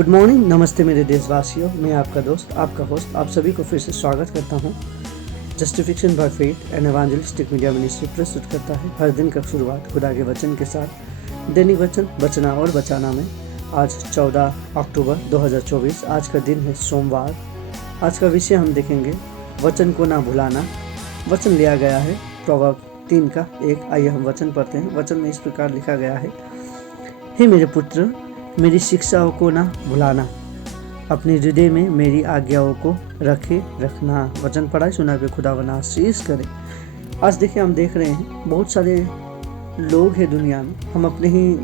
Good morning, नमस्ते मेरे देशवासियों। मैं आपका दोस्त, आपका होस्ट, आप सभी को फिर से स्वागत करता हूँ। Justification by faith and evangelistic media ministry प्रस्तुत करता है हर दिन का शुरुआत खुदा के वचन के साथ। दैनिक वचन बचना और बचाना में आज 14 अक्टूबर 2024 आज का दिन है सोमवार। आज का विषय हम देखेंगे वचन को ना भुलाना। वचन लिया गया है प्रोवर्ब 3 का 1। आइए हम वचन पढ़ते हैं। वचन में इस प्रकार लिखा गया है, हे मेरे पुत्र, मेरी शिक्षाओं को ना भुलाना, अपने हृदय में मेरी आज्ञाओं को रखना। वचन पढ़ाई सुना पे खुदावंद आशीष करे। आज देखिए, हम देख रहे हैं बहुत सारे लोग हैं दुनिया में। हम अपने ही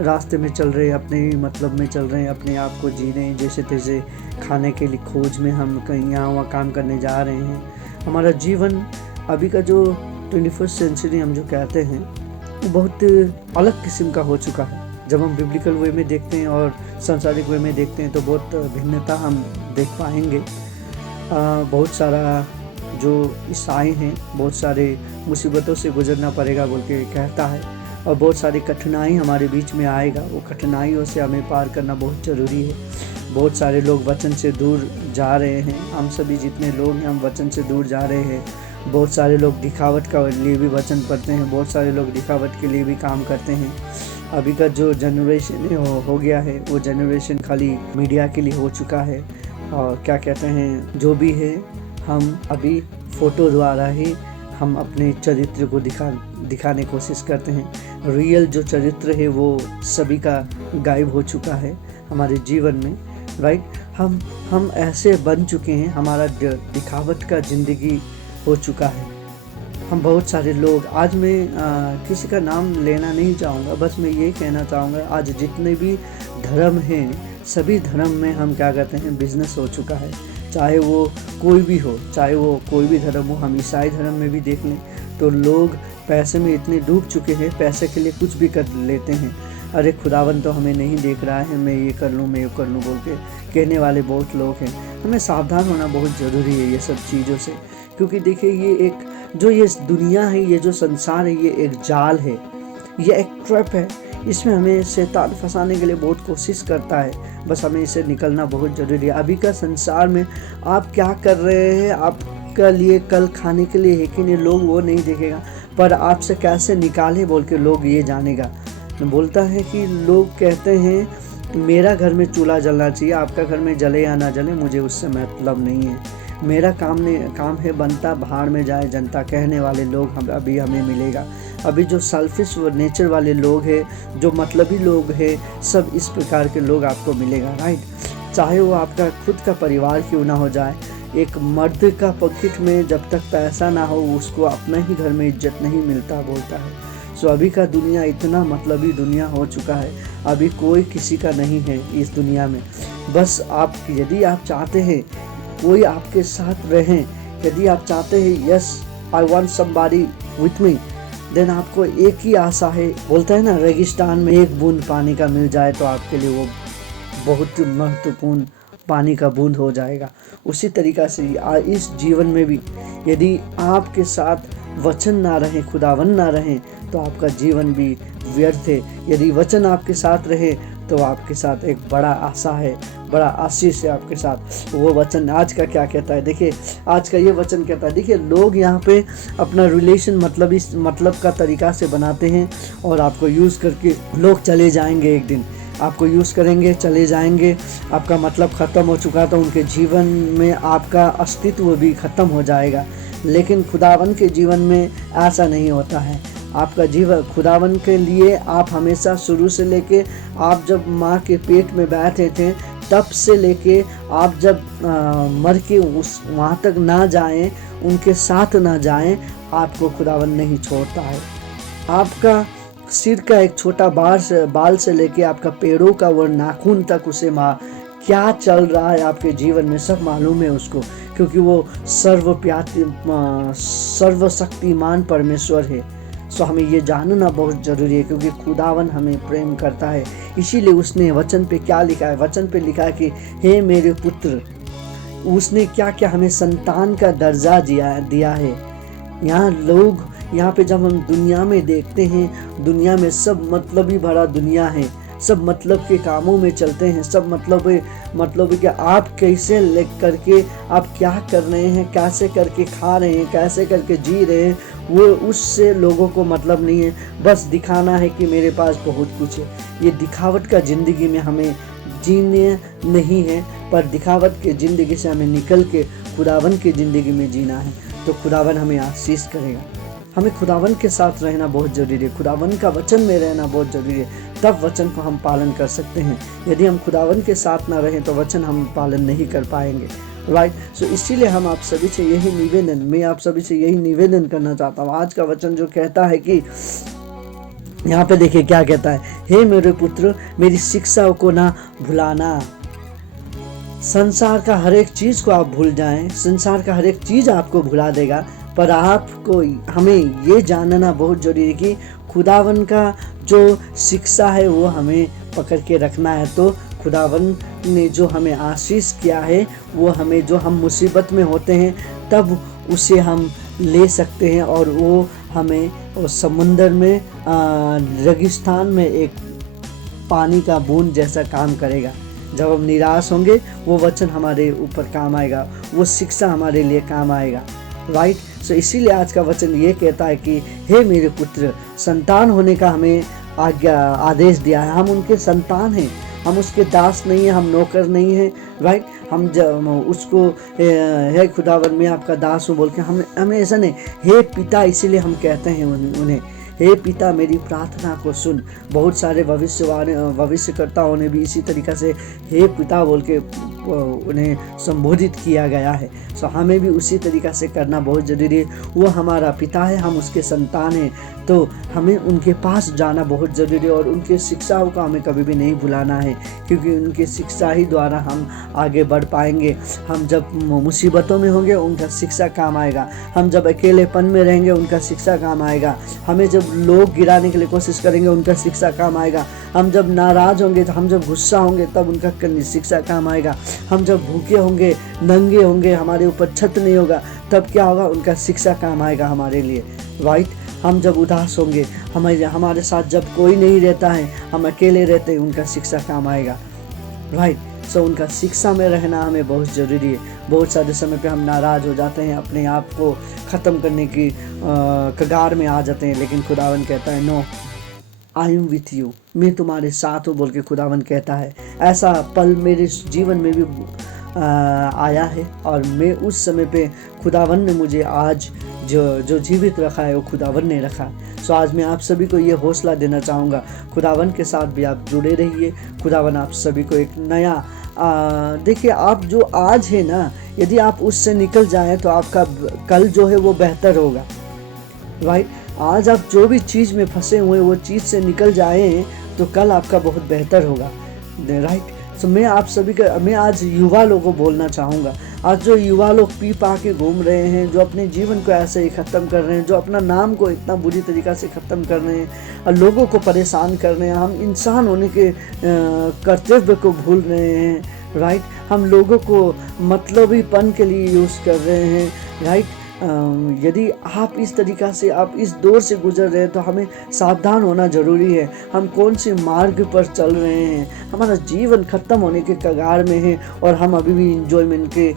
रास्ते में चल रहे हैं, अपने ही मतलब में चल रहे हैं, अपने आप को जी रहे हैं जैसे तैसे, खाने के लिए खोज में हम कहीं यहाँ वहाँ काम करने जा रहे हैं। हमारा जीवन अभी का जो 21st सेंचुरी हम जो कहते हैं वो बहुत अलग किस्म का हो चुका है। जब हम बिब्लिकल वे में देखते हैं और सांसारिक वे में देखते हैं तो बहुत भिन्नता हम देख पाएंगे। बहुत सारा जो ईसाई हैं, बहुत सारे मुसीबतों से गुजरना पड़ेगा बोल के कहता है, और बहुत सारी कठिनाई हमारे बीच में आएगा। वो कठिनाइयों से हमें पार करना बहुत ज़रूरी है। बहुत सारे लोग वचन से दूर जा रहे हैं। हम सभी जितने लोग हैं हम वचन से दूर जा रहे हैं। बहुत सारे लोग दिखावट के लिए भी वचन पढ़ते हैं, बहुत सारे लोग दिखावट के लिए भी काम करते हैं। अभी का जो जनरेशन हो गया है वो जनरेशन खाली मीडिया के लिए हो चुका है। और क्या कहते हैं, जो भी है हम अभी फ़ोटो द्वारा ही हम अपने चरित्र को दिखाने की कोशिश करते हैं। रियल जो चरित्र है वो सभी का गायब हो चुका है हमारे जीवन में, राइट। हम ऐसे बन चुके हैं, हमारा दिखावट का ज़िंदगी हो चुका है। हम बहुत सारे लोग, आज मैं किसी का नाम लेना नहीं चाहूँगा, बस मैं ये कहना चाहूँगा, आज जितने भी धर्म हैं सभी धर्म में हम क्या कहते हैं, बिजनेस हो चुका है। चाहे वो कोई भी हो, चाहे वो कोई भी धर्म हो। हम ईसाई धर्म में भी देख लें तो लोग पैसे में इतने डूब चुके हैं, पैसे के लिए कुछ भी कर लेते हैं। अरे खुदावन तो हमें नहीं देख रहा है, मैं ये कर लूँ, मैं ये कर लूँ बोल के कहने वाले बहुत लोग हैं। हमें सावधान होना बहुत ज़रूरी है ये सब चीज़ों से, क्योंकि देखिए ये एक जो ये दुनिया है, ये जो संसार है, ये एक जाल है, ये एक ट्रैप है। इसमें हमें शैतान फंसाने के लिए बहुत कोशिश करता है, बस हमें इसे निकलना बहुत ज़रूरी है। अभी का संसार में आप क्या कर रहे हैं, आपका लिए कल खाने के लिए है कि नहीं, लोग वो नहीं देखेगा, पर आपसे कैसे निकाले बोल के लोग ये जानेगा। बोलता है कि लोग कहते हैं मेरा घर में चूल्हा जलना चाहिए, आपका घर में जले या ना जले मुझे उससे मतलब नहीं है। मेरा काम है बनता, भाड़ में जाए जनता, कहने वाले लोग अभी हमें मिलेगा। अभी जो सेल्फिश नेचर वाले लोग हैं, जो मतलबी लोग हैं, सब इस प्रकार के लोग आपको मिलेगा, राइट। चाहे वो आपका खुद का परिवार क्यों ना हो जाए। एक मर्द का पॉकेट में जब तक पैसा ना हो उसको अपने ही घर में इज्जत नहीं मिलता बोलता है। सो अभी का दुनिया इतना मतलबी दुनिया हो चुका है, अभी कोई किसी का नहीं है इस दुनिया में। बस आप, यदि आप चाहते हैं कोई आपके साथ रहें, यदि आप चाहते हैं yes I want somebody with me, then आपको एक ही आशा है। बोलता है ना, रेगिस्तान में एक बूंद पानी का मिल जाए तो आपके लिए वो बहुत महत्वपूर्ण पानी का बूंद हो जाएगा। उसी तरीक़ा से इस जीवन में भी यदि आपके साथ वचन ना रहे, खुदावन ना रहें, तो आपका जीवन भी व्यर्थ है। यदि वचन आपके साथ रहे तो आपके साथ एक बड़ा आशा है, बड़ा आशीष है आपके साथ। वो वचन आज का क्या कहता है, देखिए आज का ये वचन कहता है। देखिए लोग यहाँ पे अपना रिलेशन मतलब का तरीका से बनाते हैं और आपको यूज़ करके लोग चले जाएंगे। एक दिन आपको यूज़ करेंगे, चले जाएंगे, आपका मतलब ख़त्म हो चुका तो उनके जीवन में आपका अस्तित्व भी ख़त्म हो जाएगा। लेकिन खुदावन के जीवन में ऐसा नहीं होता है। आपका जीवन खुदावन के लिए आप हमेशा शुरू से लेके आप जब माँ के पेट में बैठे थे तब से लेके आप जब मर के उस वहाँ तक ना जाएं, उनके साथ ना जाएं, आपको खुदावन नहीं छोड़ता है। आपका सिर का एक छोटा बाल से लेके आपका पैरों का वो नाखून तक उसे क्या चल रहा है आपके जीवन में सब मालूम है उसको, क्योंकि वो सर्वशक्तिमान परमेश्वर है। सो हमें ये जानना बहुत ज़रूरी है, क्योंकि खुदावन हमें प्रेम करता है। इसीलिए उसने वचन पे क्या लिखा है, वचन पे लिखा है कि हे मेरे पुत्र, उसने क्या क्या हमें संतान का दर्जा दिया है। यहाँ पे जब हम दुनिया में देखते हैं, दुनिया में सब मतलबी भरा दुनिया है, सब मतलब के कामों में चलते हैं, सब मतलब कि आप कैसे ले करके आप क्या कर रहे हैं, कैसे करके खा रहे हैं, कैसे करके जी रहे हैं, वो उससे लोगों को मतलब नहीं है। बस दिखाना है कि मेरे पास बहुत कुछ है। ये दिखावट का ज़िंदगी में हमें जीने नहीं है, पर दिखावट के ज़िंदगी से हमें निकल के खुदावन की ज़िंदगी में जीना है। तो खुदावन हमें आशीष करेगा। हमें खुदावन के साथ रहना बहुत ज़रूरी है, खुदावन का वचन में रहना बहुत ज़रूरी है, तब वचन को हम पालन कर सकते हैं। यदि हम खुदावन के साथ ना रहें तो वचन हम पालन नहीं कर पाएंगे, राइट। सो इसीलिए हम आप सभी से यही निवेदन, मैं आप सभी से यही निवेदन करना चाहता हूँ। आज का वचन जो कहता है कि यहाँ पे देखिए क्या कहता है, हे मेरे पुत्र मेरी शिक्षा को ना भुलाना। संसार का हर एक चीज़ को आप भूल जाएं, संसार का हर एक चीज़ आपको भुला देगा, पर आपको हमें ये जानना बहुत ज़रूरी है कि खुदावन का जो शिक्षा है वो हमें पकड़ के रखना है। तो खुदावन ने जो हमें आशीष किया है वो हमें, जो हम मुसीबत में होते हैं तब उसे हम ले सकते हैं, और वो हमें उस समुंदर में रेगिस्तान में एक पानी का बूंद जैसा काम करेगा। जब हम निराश होंगे वो वचन हमारे ऊपर काम आएगा, वो शिक्षा हमारे लिए काम आएगा, राइट। सो इसीलिए आज का वचन ये कहता है कि हे मेरे पुत्र, संतान होने का हमें आदेश दिया है। हम उनके संतान हैं, हम उसके दास नहीं हैं, हम नौकर नहीं हैं, राइट। हम जब उसको हे खुदावन मैं आपका दास हूँ बोल के हमें ऐसा नहीं, हे पिता, इसीलिए हम कहते हैं उन्हें, हे पिता मेरी प्रार्थना को सुन। बहुत सारे भविष्यकर्ताओं ने भी इसी तरीक़ा से हे पिता बोल के उन्हें संबोधित किया गया है। सो हमें भी उसी तरीक़ा से करना बहुत ज़रूरी है। वो हमारा पिता है, हम उसके संतान हैं, तो हमें उनके पास जाना बहुत ज़रूरी है, और उनके शिक्षाओं का हमें कभी भी नहीं भुलाना है, क्योंकि उनके शिक्षा ही द्वारा हम आगे बढ़ पाएंगे। हम जब मुसीबतों में होंगे उनका शिक्षा काम आएगा, हम जब अकेलेपन में रहेंगे उनका शिक्षा काम आएगा, हमें जब लोग गिराने के लिए कोशिश करेंगे उनका शिक्षा काम आएगा, हम जब नाराज़ होंगे, हम जब गुस्सा होंगे तब उनका शिक्षा काम आएगा, हम जब भूखे होंगे, नंगे होंगे, हमारे ऊपर छत नहीं होगा, तब क्या होगा, उनका शिक्षा काम आएगा हमारे लिए, राइट। हम जब उदास होंगे, हमारे साथ जब कोई नहीं रहता है, हम अकेले रहते हैं, उनका शिक्षा काम आएगा, राइट। सो उनका शिक्षा में रहना हमें बहुत ज़रूरी है। बहुत सारे समय पे हम नाराज़ हो जाते हैं, अपने आप को ख़त्म करने की कगार में आ जाते हैं, लेकिन खुदावन कहता है no, I am with you, मैं तुम्हारे साथ हूँ बोल के खुदावन कहता है। ऐसा पल मेरे जीवन में भी आया है, और मैं उस समय पे खुदावन ने मुझे आज जो जीवित रखा है वो खुदावन ने रखा है। सो आज मैं आप सभी को ये हौसला देना चाहूँगा, खुदावन के साथ भी आप जुड़े रहिए। खुदावन आप सभी को एक नया देखिए, आप जो आज है ना, यदि आप उससे निकल जाएं तो आपका कल जो है वो बेहतर होगा, राइट। आज आप जो भी चीज़ में फंसे हुए वो चीज़ से निकल जाएं तो कल आपका बहुत बेहतर होगा, राइट। सो मैं आप सभी का, मैं आज युवा लोगों को बोलना चाहूँगा, आज जो युवा लोग पी पा के घूम रहे हैं, जो अपने जीवन को ऐसे ही ख़त्म कर रहे हैं, जो अपना नाम को इतना बुरी तरीक़ा से ख़त्म कर रहे हैं और लोगों को परेशान कर रहे हैं, हम इंसान होने के कर्तव्य को भूल रहे हैं, राइट। हम लोगों को मतलबीपन के लिए यूज़ कर रहे हैं, राइट। यदि आप इस तरीक़ा से, आप इस दौर से गुजर रहे हैं तो हमें सावधान होना ज़रूरी है। हम कौन से मार्ग पर चल रहे हैं, हमारा जीवन ख़त्म होने के कगार में है और हम अभी भी इंजॉयमेंट के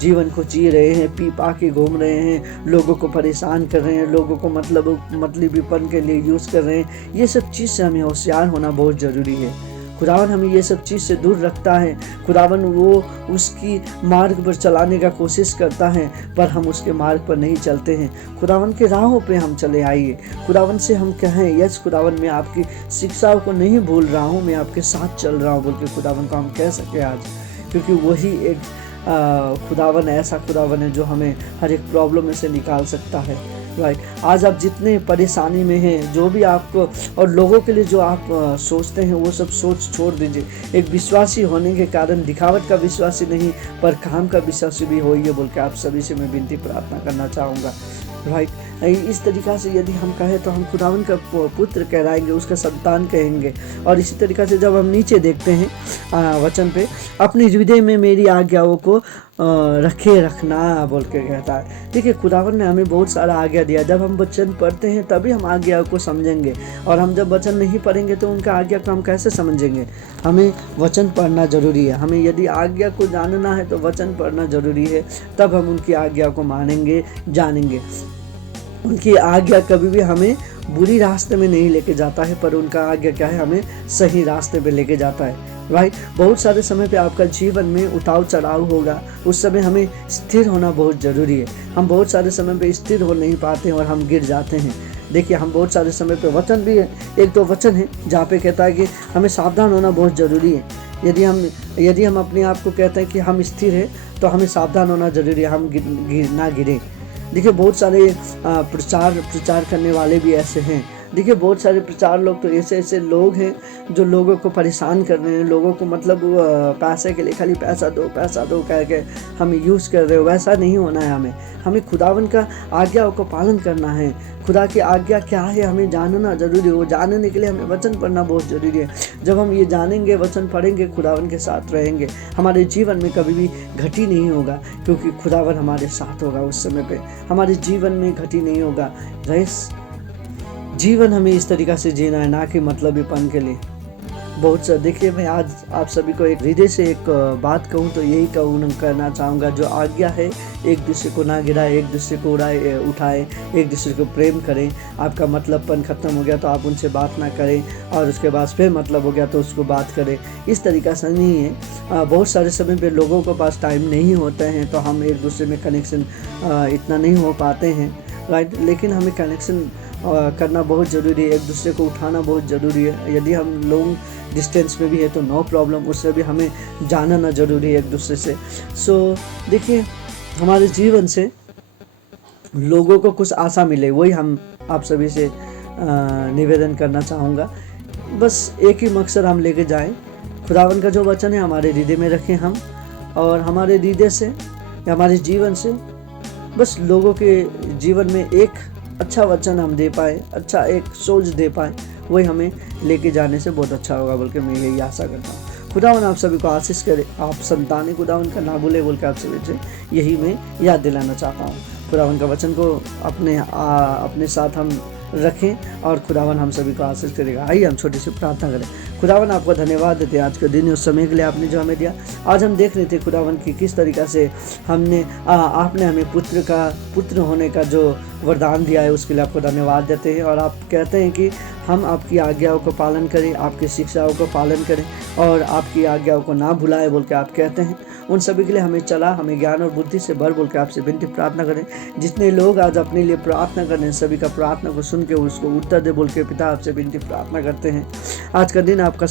जीवन को जी रहे हैं, पी पा के घूम रहे हैं, लोगों को परेशान कर रहे हैं, लोगों को मतलबीपन के लिए यूज़ कर रहे हैं। ये सब चीज़ से हमें होशियार होना बहुत ज़रूरी है। खुदावन हमें ये सब चीज़ से दूर रखता है। खुदावन वो उसकी मार्ग पर चलाने का कोशिश करता है, पर हम उसके मार्ग पर नहीं चलते हैं। खुदावन के राहों पे हम चले आइए। खुदावन से हम कहें यस खुदावन मैं आपकी शिक्षाओं को नहीं भूल रहा हूँ, मैं आपके साथ चल रहा हूँ बोल के खुदावन को हम कह सके आज, क्योंकि वही एक खुदावन ऐसा खुदावन है जो हमें हर एक प्रॉब्लम में से निकाल सकता है, राइट। आज आप जितने परेशानी में हैं, जो भी आपको और लोगों के लिए जो आप सोचते हैं वो सब सोच छोड़ दीजिए। एक विश्वासी होने के कारण दिखावट का विश्वासी नहीं पर काम का विश्वासी भी होइए बोल के आप सभी से मैं विनती प्रार्थना करना चाहूँगा, राइट। इस तरीक़ा से यदि हम कहें तो हम खुदावन का पुत्र कहलाएंगे, उसका संतान कहेंगे। और इसी तरीक़ा से जब हम नीचे देखते हैं वचन पे, अपनी हृदय में मेरी आज्ञाओं को रखे रखना बोल के कहता है। देखिए, खुदावन ने हमें बहुत सारा आज्ञा दिया। जब हम वचन पढ़ते हैं तभी हम आज्ञाओं को समझेंगे, और हम जब वचन नहीं पढ़ेंगे तो उनका आज्ञा को हम कैसे समझेंगे। हमें वचन पढ़ना ज़रूरी है। हमें यदि आज्ञा को जानना है तो वचन पढ़ना ज़रूरी है, तब हम उनकी आज्ञा को मानेंगे, जानेंगे। उनकी आज्ञा कभी भी हमें बुरी रास्ते में नहीं लेके जाता है, पर उनका आज्ञा क्या है, हमें सही रास्ते पे लेके जाता है। राइट। बहुत सारे समय पे आपका जीवन में उतार चढ़ाव होगा, उस समय हमें स्थिर होना बहुत ज़रूरी है। हम बहुत सारे समय पे स्थिर हो नहीं पाते हैं और हम गिर जाते हैं। देखिए, हम बहुत सारे समय पे वचन भी है, एक तो वचन है जहाँ पे कहता है कि हमें सावधान होना बहुत ज़रूरी है। यदि हम अपने आप को कहते हैं कि हम स्थिर है, तो हमें सावधान होना ज़रूरी है, हम ना गिरें। देखिए, बहुत सारे प्रचार करने वाले भी ऐसे हैं। देखिए, बहुत सारे प्रचार लोग तो ऐसे लोग हैं जो लोगों को परेशान कर रहे हैं, लोगों को मतलब पैसे के लिए खाली पैसा दो कह के हम यूज़ कर रहे हो। वैसा नहीं होना है। हमें खुदावन का आज्ञाओं को पालन करना है। खुदा की आज्ञा क्या है हमें जानना ज़रूरी है। वो जानने के लिए हमें वचन पढ़ना बहुत ज़रूरी है। जब हम ये जानेंगे, वचन पढ़ेंगे, खुदावन के साथ रहेंगे, हमारे जीवन में कभी भी घटी नहीं होगा, क्योंकि खुदावन हमारे साथ होगा। उस समय पे हमारे जीवन में घटी नहीं होगा। जीवन हमें इस तरीक़ा से जीना है, ना कि मतलबीपन के लिए। बहुत सा देखिए, मैं आज आप सभी को एक हृदय से एक बात कहूँ तो यही कहना चाहूँगा, जो आज्ञा है, एक दूसरे को ना गिराए, एक दूसरे को उठाए, एक दूसरे को प्रेम करें। आपका मतलबपन ख़त्म हो गया तो आप उनसे बात ना करें, और उसके बाद फिर मतलब हो गया तो उसको बात करें। इस तरीक़ा से नहीं है। बहुत सारे समय पे लोगों के पास टाइम नहीं होते हैं, तो हम एक दूसरे में कनेक्शन इतना नहीं हो पाते हैं। राइट। लेकिन हमें कनेक्शन करना बहुत ज़रूरी है, एक दूसरे को उठाना बहुत ज़रूरी है। यदि हम लॉन्ग डिस्टेंस में भी है तो नो प्रॉब्लम, उससे भी हमें जानना ज़रूरी है एक दूसरे से। देखिए, हमारे जीवन से लोगों को कुछ आशा मिले, वही हम आप सभी से निवेदन करना चाहूँगा। बस एक ही मकसद हम लेके जाएं, खुदावन का जो वचन है हमारे हृदय में रखें हम, और हमारे हृदय से या हमारे जीवन से बस लोगों के जीवन में एक अच्छा वचन हम दे पाए, अच्छा एक सोच दे पाए, वही हमें लेके जाने से बहुत अच्छा होगा, बल्कि मैं यही आशा करता हूँ। खुदावन आप सभी को आशीष करे, आप संतान खुदावन का ना भूले बोल के आप सभी से यही मैं याद दिलाना चाहता हूँ। खुदावन का वचन को अपने साथ हम रखें, और खुदावन हम सभी को आशीष करेगा। आइए हम छोटी सी प्रार्थना करें। खुदावन, आपका धन्यवाद देते हैं आज के दिन उस समय के लिए आपने जो हमें दिया। आज हम देख रहे थे खुदावन की किस तरीक़ा से आपने हमें पुत्र होने का जो वरदान दिया है, उसके लिए आपको धन्यवाद देते हैं। और आप कहते हैं कि हम आपकी आज्ञाओं को पालन करें, आपकी शिक्षाओं को पालन करें, और आपकी आज्ञाओं को ना भुलाएं बोल के आप कहते हैं। उन सभी के लिए हमें ज्ञान और बुद्धि से भर बोल के आपसे विनती प्रार्थना करें। जितने लोग आज अपने लिए प्रार्थना कर रहे हैं, सभी का प्रार्थना को सुन के उसको उत्तर दे बोल के पिता आपसे विनती प्रार्थना करते हैं। आज का दिन आज का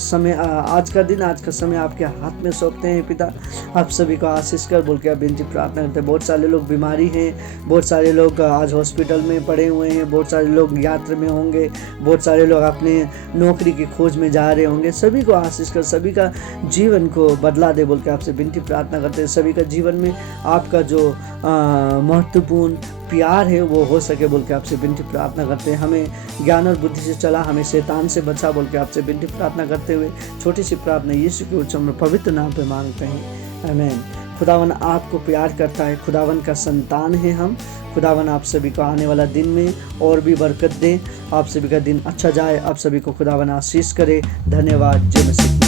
समय आपके हाथ में सौंपते हैं पिता। आप सभी को आशीष कर बोल के आप विनती प्रार्थना करते हैं। बहुत सारे लोग बीमारी हैं, बहुत सारे लोग आज हॉस्पिटल में पड़े हुए हैं, बहुत सारे लोग यात्रा में होंगे, बहुत सारे लोग अपने नौकरी की खोज में जा रहे होंगे। सभी को आशीष कर, सभी का जीवन को बदला दे बोल के आपसे विनती प्रार्थना करते हैं। सभी का जीवन में आपका जो महत्वपूर्ण प्यार है वो हो सके बोल के आपसे विनती प्रार्थना करते हैं। हमें ज्ञान और बुद्धि से चला, हमें शैतान से बचा बोल के आपसे विनती प्रार्थना करते हुए छोटी सी प्रार्थना यीशु के उच्च में पवित्र नाम पे मांगते हैं, आमीन। खुदावन आपको प्यार करता है, खुदावन का संतान है हम। खुदावन आप सभी को आने वाला दिन में और भी बरकत दे, आप सभी का दिन अच्छा जाए, आप सभी को खुदावन आशीष करे। धन्यवाद। जय मसीह।